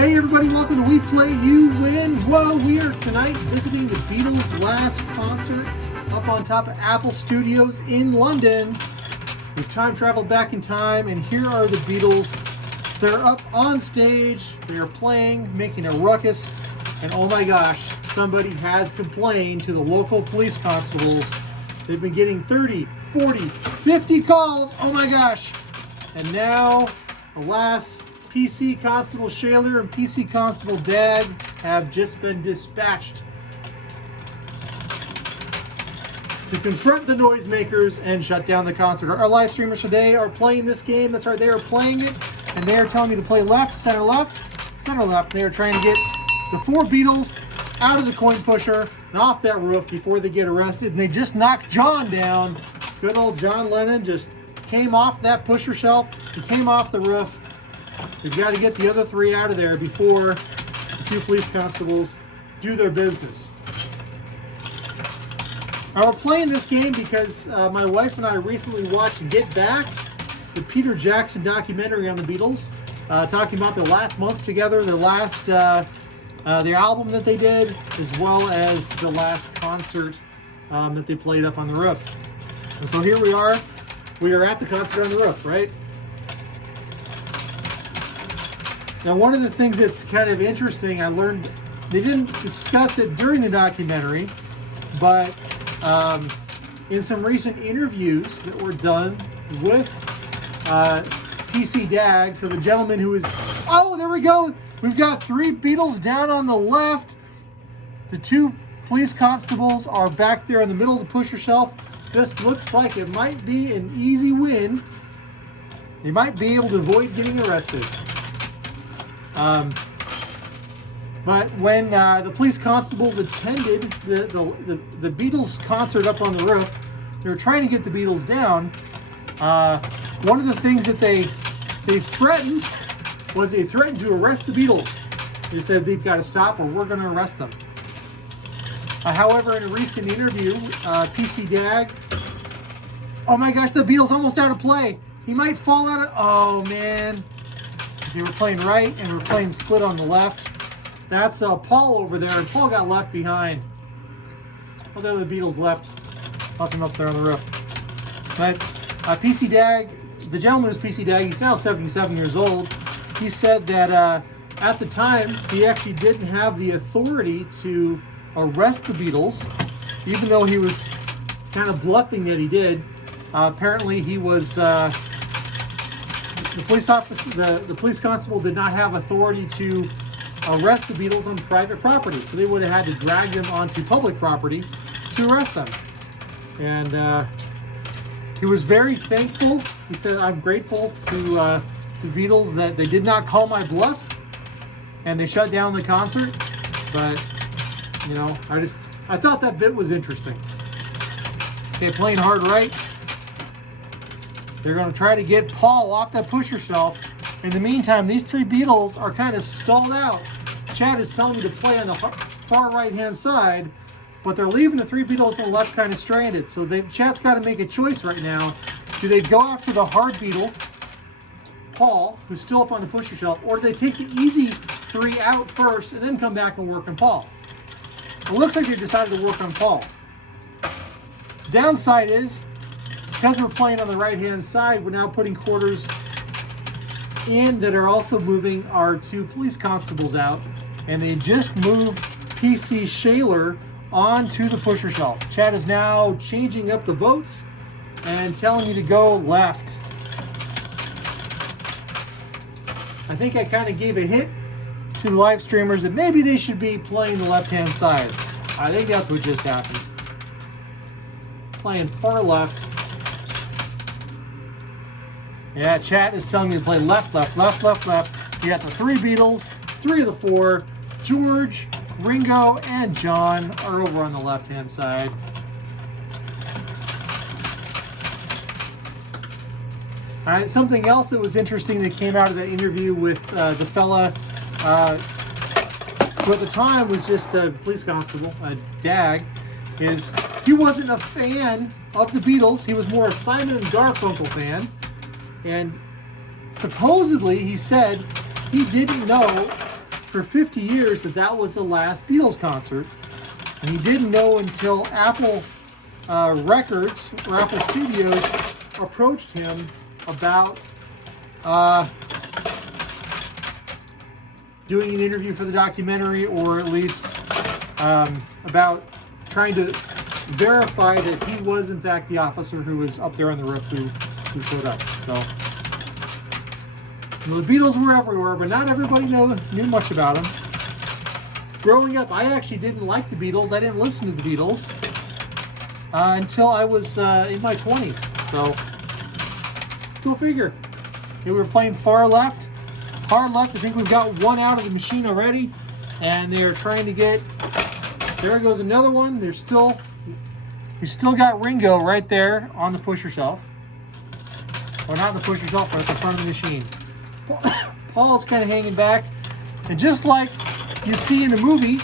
Hey everybody, welcome to We Play, You Win. Well, we are tonight visiting the Beatles' last concert up on top of Apple Studios in London. We've time traveled back in time, and here are the Beatles. They're up on stage, they're playing, making a ruckus, and oh my gosh, somebody has complained to the local police constables. They've been getting 30, 40, 50 calls, oh my gosh. And now, alas, PC Constable Shaler and PC Constable Dag have just been dispatched to confront the noisemakers and shut down the concert. Our live streamers today are playing this game. That's right, they are playing it, and they are telling me to play left, center, left, center, left. They are trying to get the four Beatles out of the coin pusher and off that roof before they get arrested. And they just knocked John down. Good old John Lennon just came off that pusher shelf. He came off the roof. They've got to get the other three out of there before the two police constables do their business. Now we're playing this game because my wife and I recently watched Get Back, the Peter Jackson documentary on the Beatles, talking about their last month together, their last their album that they did, as well as the last concert that they played up on the roof. And so here we are at the concert on the roof, right? Now, one of the things that's kind of interesting, I learned, they didn't discuss it during the documentary, but in some recent interviews that were done with PC Dag, so the gentleman who is, oh, there we go. We've got three Beatles down on the left. The two police constables are back there in the middle of the pusher shelf. This looks like it might be an easy win. They might be able to avoid getting arrested. But when the police constables attended the Beatles concert up on the roof, they were trying to get the Beatles down. One of the things that they threatened was they threatened to arrest the Beatles. They said they've got to stop or we're going to arrest them. However, in a recent interview, PC Dag, oh my gosh, the Beatles almost out of play. He might fall out of, oh man. They were playing right and we're playing split on the left. That's Paul over there, and Paul got left behind. Well, the other Beatles left him up there on the roof. But PC Dag, the gentleman who's PC Dag, he's now 77 years old. He said that at the time, he actually didn't have the authority to arrest the Beatles, even though he was kind of bluffing that he did. Apparently, he was... The police constable did not have authority to arrest the Beatles on private property, so they would have had to drag them onto public property to arrest them. And he was very thankful. He said, "I'm grateful to the Beatles that they did not call my bluff, and they shut down the concert." But you know, I thought that bit was interesting. Okay, playing hard right. They're going to try to get Paul off that pusher shelf. In the meantime, these three Beatles are kind of stalled out. Chad is telling me to play on the far right-hand side, but they're leaving the three Beatles on the left kind of stranded. So Chad's got to make a choice right now. Do they go after the hard Beatle, Paul, who's still up on the pusher shelf, or do they take the easy three out first and then come back and work on Paul? It looks like they decided to work on Paul. Downside is, because we're playing on the right-hand side, we're now putting quarters in that are also moving our two police constables out. And they just moved PC Shaler onto the pusher shelf. Chad is now changing up the votes and telling me to go left. I think I kind of gave a hint to the live streamers that maybe they should be playing the left-hand side. I think that's what just happened. Playing far left. Yeah, chat is telling me to play left, left, left, left, left. You got the three Beatles, three of the four. George, Ringo, and John are over on the left-hand side. All right, something else that was interesting that came out of that interview with the fella who at the time was just a police constable, Dag, is he wasn't a fan of the Beatles. He was more a Simon and Garfunkel fan. And supposedly he said he didn't know for 50 years that that was the last Beatles concert. And he didn't know until Apple Records or Apple Studios approached him about doing an interview for the documentary, or at least about trying to verify that he was in fact the officer who was up there on the roof who showed up. So the Beatles were everywhere, but not everybody knew much about them. Growing up, I actually didn't like the Beatles. I didn't listen to the Beatles until I was in my 20s. So, go figure. We were playing far left. Hard left, I think we've got one out of the machine already. And they're trying to get, there goes another one. We still got Ringo right there on the pusher shelf. Or not the pusher shelf, but at the front of the machine. Paul's kind of hanging back. And just like you see in the movie,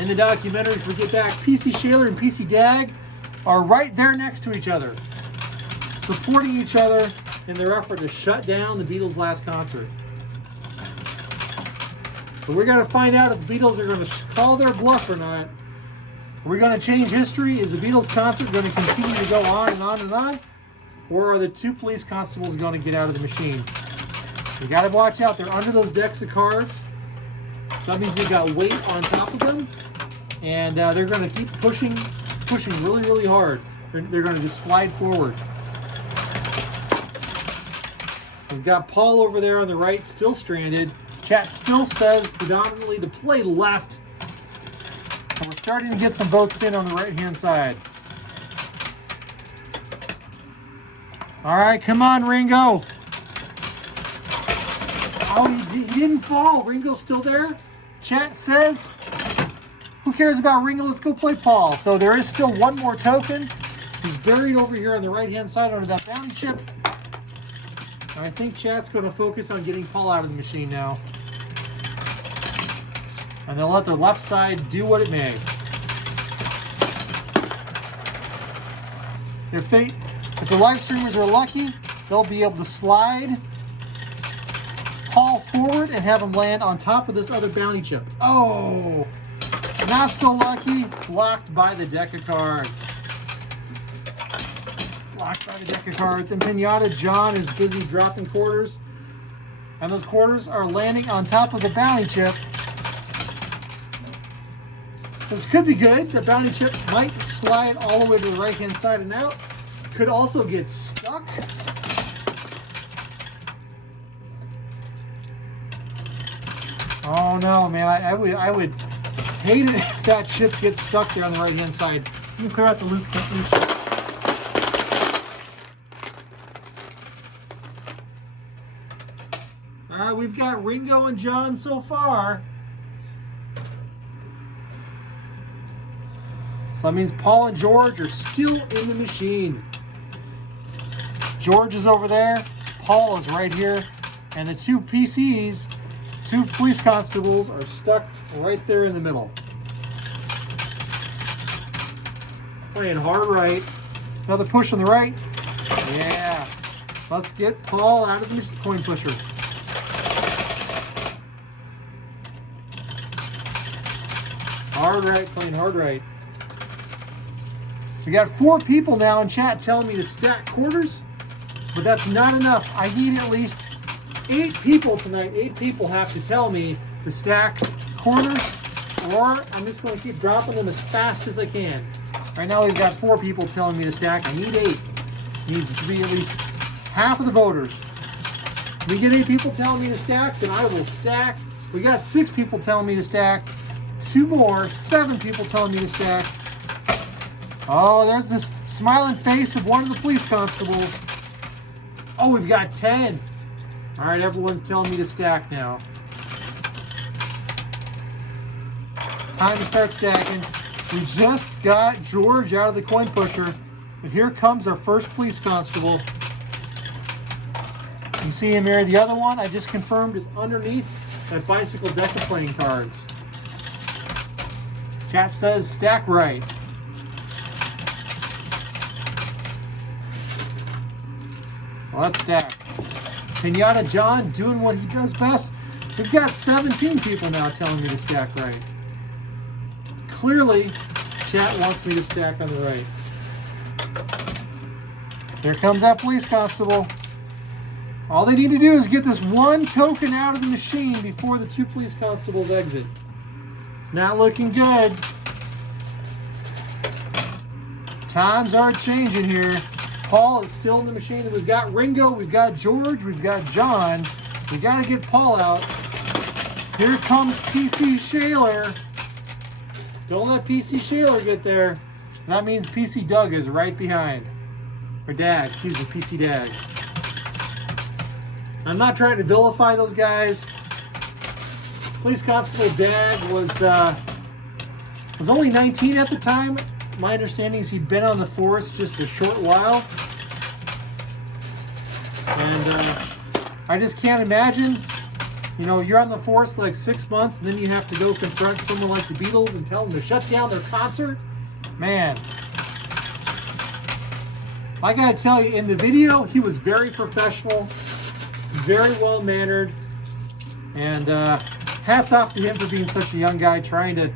in the documentary, if we get back, PC Shaler and PC Dag are right there next to each other, supporting each other in their effort to shut down the Beatles' last concert. So we're going to find out if the Beatles are going to call their bluff or not. Are we going to change history? Is the Beatles concert going to continue to go on and on and on? Or are the two police constables going to get out of the machine? You got to watch out. They're under those decks of cards. That means they've got weight on top of them. And they're going to keep pushing really, really hard. They're going to just slide forward. We've got Paul over there on the right, still stranded. Chat still says predominantly to play left. And we're starting to get some votes in on the right-hand side. All right, come on, Ringo. Oh, he didn't fall. Ringo's still there. Chat says, who cares about Ringo? Let's go play Paul. So there is still one more token. He's buried over here on the right-hand side under that bounty chip. And I think chat's going to focus on getting Paul out of the machine now. And they'll let the left side do what it may. If the live streamers are lucky, they'll be able to slide Paul forward and have him land on top of this other bounty chip. Oh, not so lucky. Blocked by the deck of cards. Blocked by the deck of cards. And Pinata John is busy dropping quarters. And those quarters are landing on top of the bounty chip. This could be good. The bounty chip might slide all the way to the right-hand side and out. Could also get stuck. Oh no, man! I would hate it if that chip gets stuck there on the right-hand side. Let me clear out the loop. We've got Ringo and John so far. So that means Paul and George are still in the machine. George is over there. Paul is right here. And the two PCs, two police constables, are stuck right there in the middle. Playing hard right. Another push on the right. Yeah. Let's get Paul out of the coin pusher. Hard right, playing hard right. We got 4 people now in chat telling me to stack quarters, but that's not enough. I need at least 8 people tonight. 8 people have to tell me to stack quarters, or I'm just going to keep dropping them as fast as I can. Right now we've got 4 people telling me to stack. I need 8. Needs to be at least half of the voters. If we get 8 people telling me to stack, then I will stack. We got 6 people telling me to stack. 2 more, 7 people telling me to stack. Oh, there's this smiling face of one of the police constables. Oh, we've got 10. All right, everyone's telling me to stack now. Time to start stacking. We just got George out of the coin pusher. But here comes our first police constable. You see him here. The other one I just confirmed is underneath that bicycle deck of playing cards. Chat says stack right. Well, let's stack. Pinata John doing what he does best, We've got 17 people now telling me to stack right. Clearly, chat wants me to stack on the right. Here comes that police constable. All they need to do is get this one token out of the machine before the 2 police constables exit. It's not looking good. Times are changing here. Paul is still in the machine. We've got Ringo, we've got George, we've got John. We got to get Paul out. Here comes PC Shaler. Don't let PC Shaler get there. That means PC Doug is right behind. Or Dag, excuse me, PC Dag. I'm not trying to vilify those guys. Police Constable Dag was only 19 at the time. My understanding is he'd been on the force just a short while. And I just can't imagine, you know, you're on the force like 6 months and then you have to go confront someone like the Beatles and tell them to shut down their concert. Man. I gotta tell you, in the video, he was very professional, very well mannered, and hats off to him for being such a young guy trying to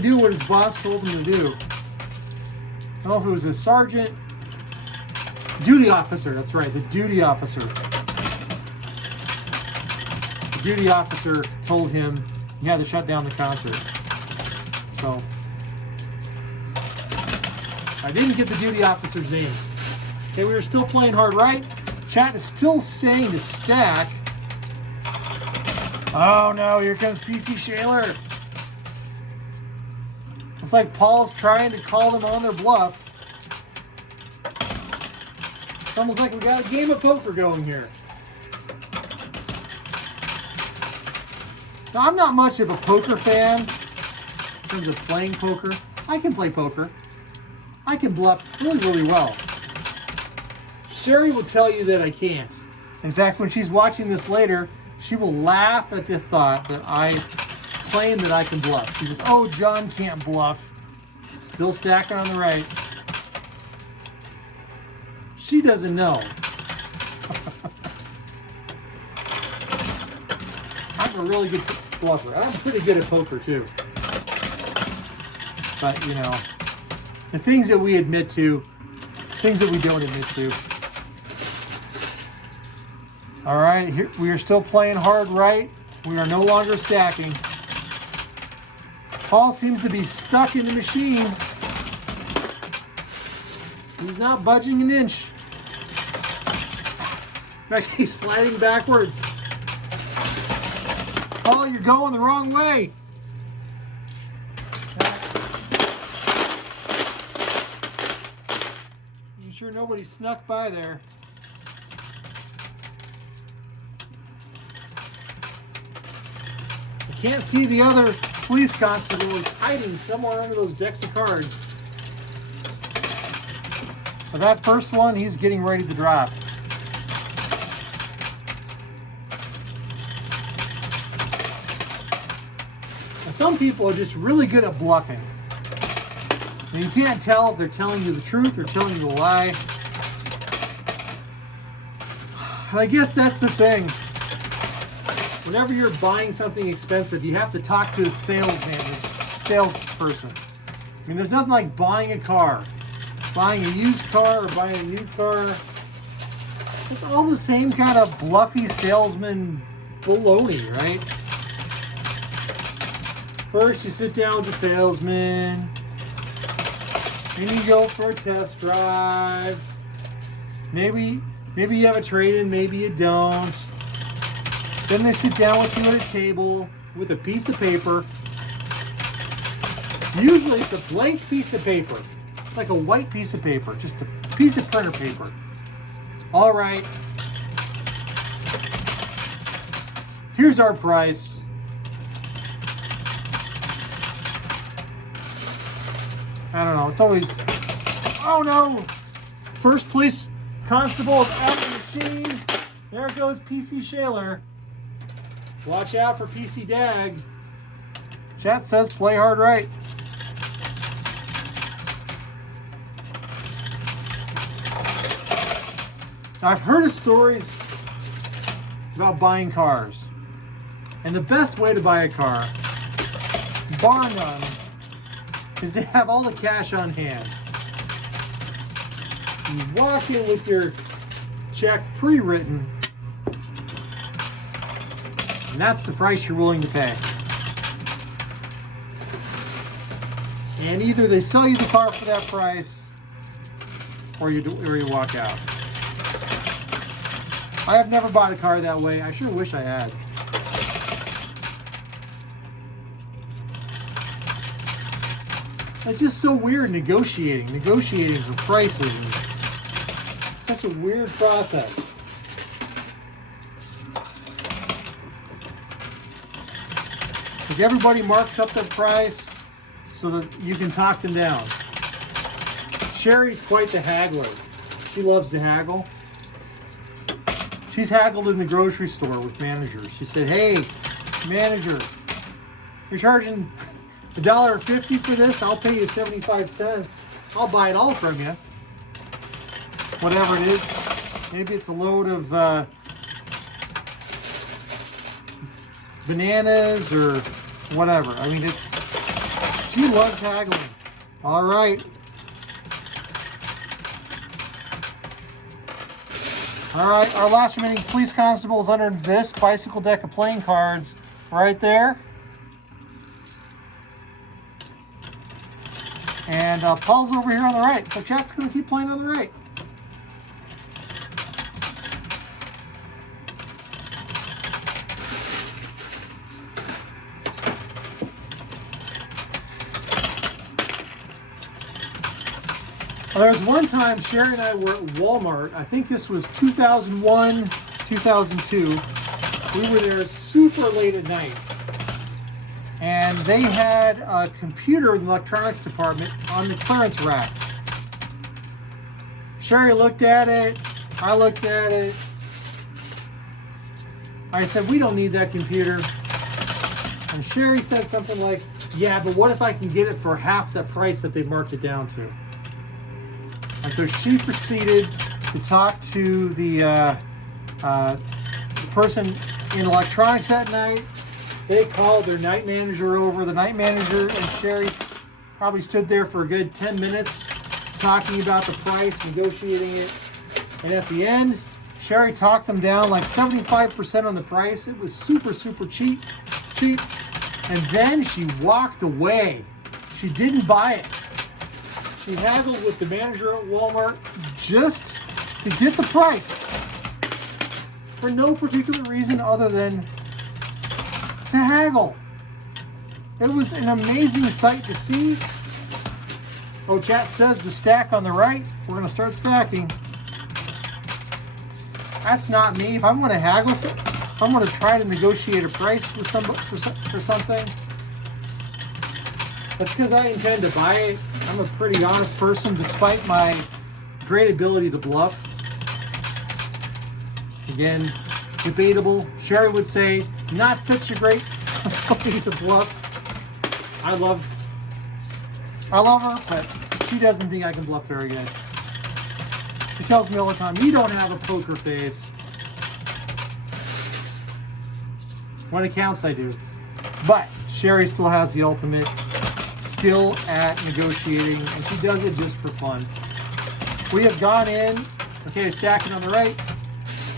do what his boss told him to do. I don't know if it was a sergeant, duty officer, that's right, the duty officer. The duty officer told him he had to shut down the concert. So, I didn't get the duty officer's name. Okay, we are still playing hard right. Chat is still saying to stack. Oh no, here comes PC Shaler. Looks like Paul's trying to call them on their bluff. It's almost like we got a game of poker going here. Now, I'm not much of a poker fan in terms of playing poker. I can play poker. I can bluff really, really well. Sherry will tell you that I can't. In fact, when she's watching this later, she will laugh at the thought that I claim that I can bluff. She says, oh, John can't bluff. Still stacking on the right. She doesn't know. I'm a really good bluffer. I'm pretty good at poker, too. But, you know, the things that we admit to, things that we don't admit to. All right, here we are still playing hard right. We are no longer stacking. Paul seems to be stuck in the machine. He's not budging an inch. In fact, he's sliding backwards. Paul, you're going the wrong way. I'm sure nobody snuck by there. Can't see the other police constable is hiding somewhere under those decks of cards. For that first one, he's getting ready to drop. And some people are just really good at bluffing. And you can't tell if they're telling you the truth or telling you a lie. And I guess that's the thing. Whenever you're buying something expensive, you have to talk to a salesperson. I mean, there's nothing like buying a car. Buying a used car or buying a new car. It's all the same kind of bluffy salesman baloney, right? First, you sit down with the salesman. Then you go for a test drive. Maybe you have a trade-in, maybe you don't. Then they sit down with you at a table with a piece of paper. Usually it's a blank piece of paper. It's like a white piece of paper, just a piece of printer paper. All right. Here's our price. I don't know, it's always, oh no! First police constable is out of the machine. There goes PC Shaler. Watch out for PC Dag. Chat says play hard right. I've heard of stories about buying cars. And the best way to buy a car, bar none, is to have all the cash on hand. You walk in with your check pre-written, and that's the price you're willing to pay. And either they sell you the car for that price, or you walk out. I have never bought a car that way. I sure wish I had. It's just so weird negotiating for prices. It's such a weird process. Like everybody marks up their price so that you can talk them down. Sherry's quite the haggler. She loves to haggle. She's haggled in the grocery store with managers. She said, "Hey, manager, you're charging $1.50 for this. I'll pay you 75 cents. I'll buy it all from you." Whatever it is. Maybe it's a load of bananas or whatever. I mean, she loves haggling. All right. All right, our last remaining police constable is under this bicycle deck of playing cards right there. And Paul's over here on the right. So chat's going to keep playing on the right. Well, there was one time Sherry and I were at Walmart. I think this was 2001, 2002. We were there super late at night. And they had a computer in the electronics department on the clearance rack. Sherry looked at it. I looked at it. I said, "We don't need that computer." And Sherry said something like, "Yeah, but what if I can get it for half the price that they marked it down to?" And so she proceeded to talk to the person in electronics that night. They called their night manager over. The night manager and Sherry probably stood there for a good 10 minutes talking about the price, negotiating it. And at the end, Sherry talked them down like 75% on the price. It was super, super cheap. And then she walked away. She didn't buy it. She haggled with the manager at Walmart just to get the price for no particular reason other than to haggle. It was an amazing sight to see. Oh, chat says to stack on the right. We're going to start stacking. That's not me. If I'm going to haggle, if I'm going to try to negotiate a price for something, that's because I intend to buy it. I'm a pretty honest person, despite my great ability to bluff. Again, debatable. Sherry would say, not such a great ability to bluff. I love her, but she doesn't think I can bluff very good. She tells me all the time, "You don't have a poker face." When it counts, I do. But Sherry still has the ultimate skill at negotiating, and she does it just for fun. We have gone in, okay, stacking on the right,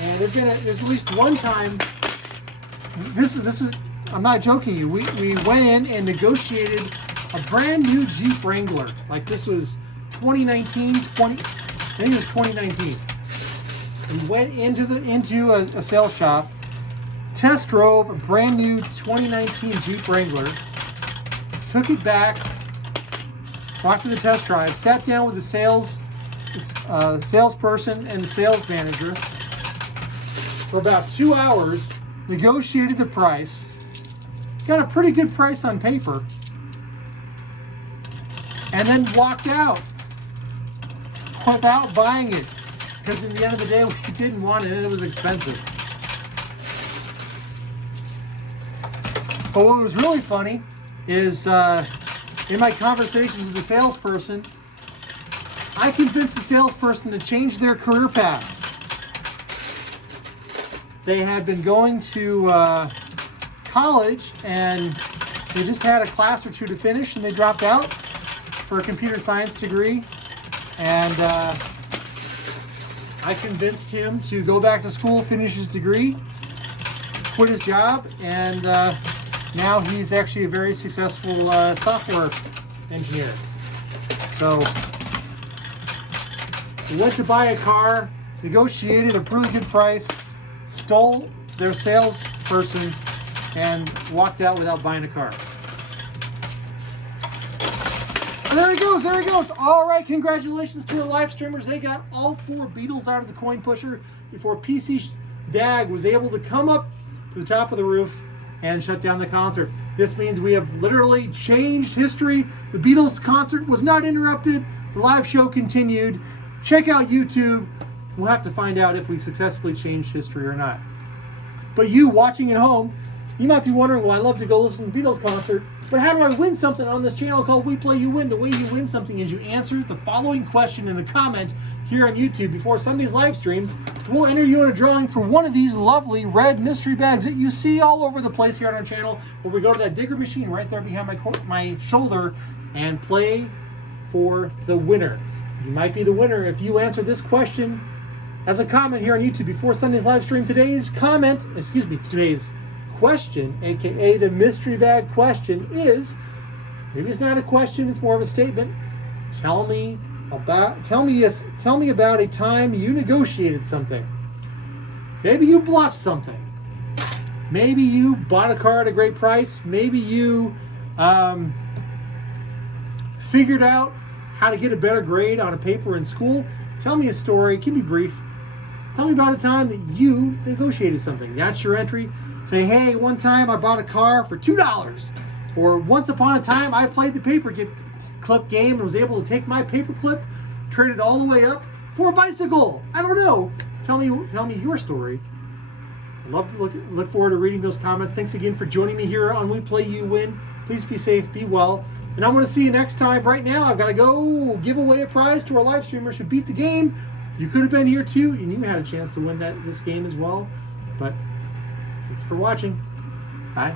and there's at least one time. This is I'm not joking you. We went in and negotiated a brand new Jeep Wrangler. Like this was 2019, I think it was 2019. We went into a sales shop, test drove a brand new 2019 Jeep Wrangler, took it back, walked to the test drive, sat down with the salesperson and the sales manager for about 2 hours, negotiated the price, got a pretty good price on paper, and then walked out without buying it, because in the end of the day we didn't want it and it was expensive. But what was really funny is in my conversations with the salesperson, I convinced the salesperson to change their career path. They had been going to college and they just had a class or two to finish and they dropped out for a computer science degree. And I convinced him to go back to school, finish his degree, quit his job, and now he's actually a very successful software engineer. So he went to buy a car, negotiated a really good price, stole their salesperson, and walked out without buying a car. And there he goes, there he goes. All right, congratulations to our live streamers. They got all 4 beetles out of the coin pusher before PC Dag was able to come up to the top of the roof and shut down the concert. This means we have literally changed history. The Beatles concert was not interrupted. The live show continued. Check out YouTube. We'll have to find out if we successfully changed history or not. But you watching at home, you might be wondering, well, I love to go listen to the Beatles concert, but how do I win something on this channel called We Play You Win? The way you win something is you answer the following question in the comment here on YouTube before Sunday's live stream. We'll enter you in a drawing for one of these lovely red mystery bags that you see all over the place here on our channel, where we go to that digger machine right there behind my shoulder and play for the winner. You might be the winner if you answer this question as a comment here on YouTube before Sunday's live stream. Today's question, aka the mystery bag question, is, maybe it's not a question, it's more of a statement. Tell me about a time you negotiated something. Maybe you bluffed something. Maybe you bought a car at a great price. Maybe you figured out how to get a better grade on a paper in school. Tell me a story. It can be brief. Tell me about a time that you negotiated something. That's your entry. Say, hey, one time I bought a car for $2. Or once upon a time I played the paperclip game and was able to take my paperclip, trade it all the way up for a bicycle. I don't know. Tell me your story. I'd love to look forward to reading those comments. Thanks again for joining me here on We Play You Win. Please be safe, be well. And I'm going to see you next time. Right now, I've got to go give away a prize to our live streamers who beat the game. You could have been here too, and you had a chance to win this game as well. But thanks for watching. Bye.